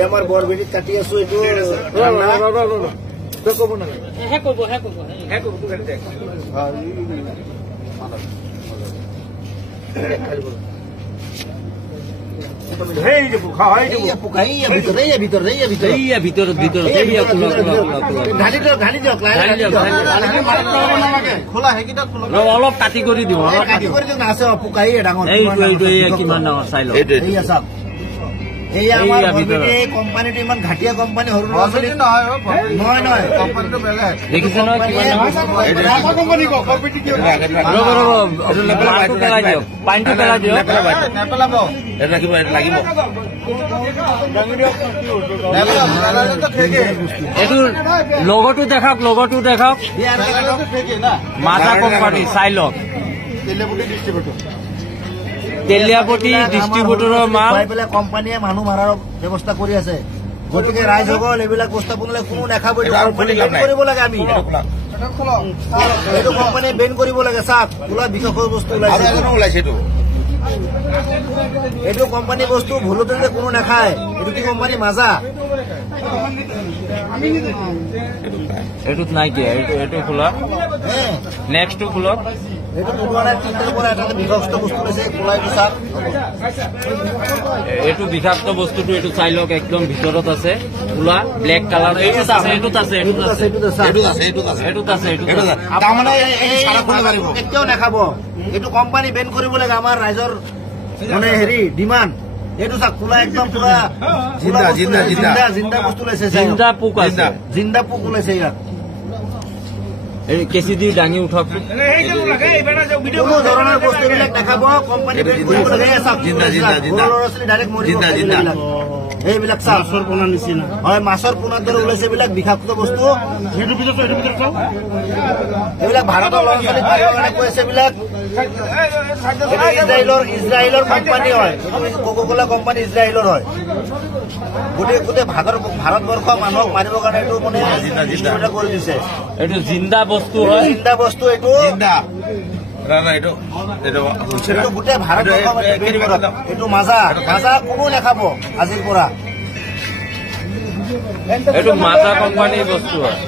আমাৰ বৰবেটিত কাটি আছো এইটো কব না অলপ কাটি কৰি দিওঁ পোকাই ডাঙৰ কিমান ডাঙৰ চাই লওঁ কোম্পানীটো ইমান ঘাটিয়া কোম্পানী সৰু ল'ৰা ছোৱালী নহয় কোম্পানীটো বেলেগ দেখিছে নহয় পেলাই দিয়ক পানীটো পেলাই দিয়ক লাগিব এইটো লগতো দেখাওক মাজা কোম্পানী চাই লওক তেলিয়াপতি ডিষ্ট্ৰিবিউটৰৰ মাল কোম্পানীয়ে মানুহ মাৰাৰ ব্যৱস্থা কৰি আছে গতিকে ৰাইজসকল এইবিলাক বস্তু বনালে কোনো নাখাব কৰিব লাগে আমি এইটো কোম্পানীয়ে বেন কৰিব লাগে চাওক খোলা বিষয়ৰ বস্তু ওলাইছে এইটো কোম্পানী বস্তু ভুলতে কোনো নাখায় এইটো কি কোম্পানী মাজা এইটোত নাই কি এইটো খোলা নেক্সটটো খোলক এইটো বিষাক্ত বস্তুটো এইটো চাই লওক একদম ভিতৰত আছে খোলা ব্লেক কালাৰ কেতিয়াও নাখাব এইটো কোম্পানী বেন কৰিব লাগে আমাৰ ৰাইজৰ মানে হেৰি ডিমাণ্ড এইটো চাওক খোলা একদম পুৰা জিন্দা বস্তু ওলাইছে জিন্দা পোক ওলাইছে ইয়াত কেঁচি দি দাঙি উঠক কোনো ধৰণৰ বস্তুবিলাক দেখাব কোম্পানী এইবিলাক মাছৰ পোনাৰ নিচিনা হয় মাছৰ পোনাৰ দৰে ওলাইছে এইবিলাক বিষাক্ত বস্তু এইবিলাক ভাৰতৰ ল'ৰা ছোৱালীক কাৰণে কৈছে এইবিলাক ইজৰাইলৰ কোম্পানী হয় কোকা-কোলা কোম্পানী ইজৰাইলৰ হয় গোটেই ভাৰতবৰ্ষ মানুহক মাৰিবৰ কাৰণে এইটো মানে কৰি দিছে এইটো জিন্দা বস্তু হয় জিন্দা বস্তু এইটো গোটেই ভাৰতবৰ্ষ এইটো মাজা কোনো নাখাব আজিৰ পৰা এইটো মাজা কোম্পানীৰ বস্তু হয়